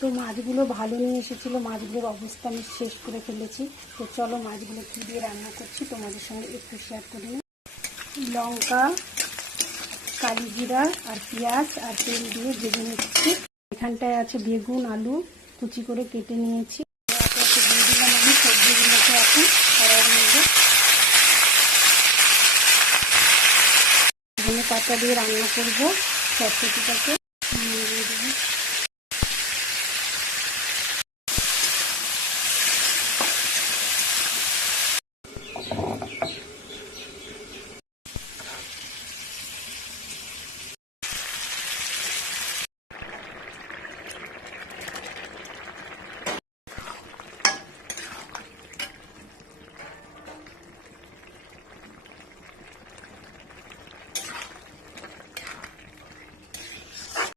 তো মাছগুলো ভালো নিয়ে এসেছিলো, মাছগুলোর অবস্থা আমি শেষ করে ফেলেছি। তো চলো মাছগুলো কী দিয়ে রান্না করছি তোমাদের সঙ্গে একটু শেয়ার করে নিই। লঙ্কা, কালি জিরা আর পেঁয়াজ আর তেল দিয়ে ভেজে নিচ্ছি। এখানটায় আছে বেগুন, আলু কুচি করে কেটে নিয়েছি। দিয়ে দিলাম আমি সবজিগুলোকে এখন কড়াইয়ের মধ্যে। ধনে পাতা দিয়ে রান্না করবো চটচটিটাকে দিয়ে দেবো।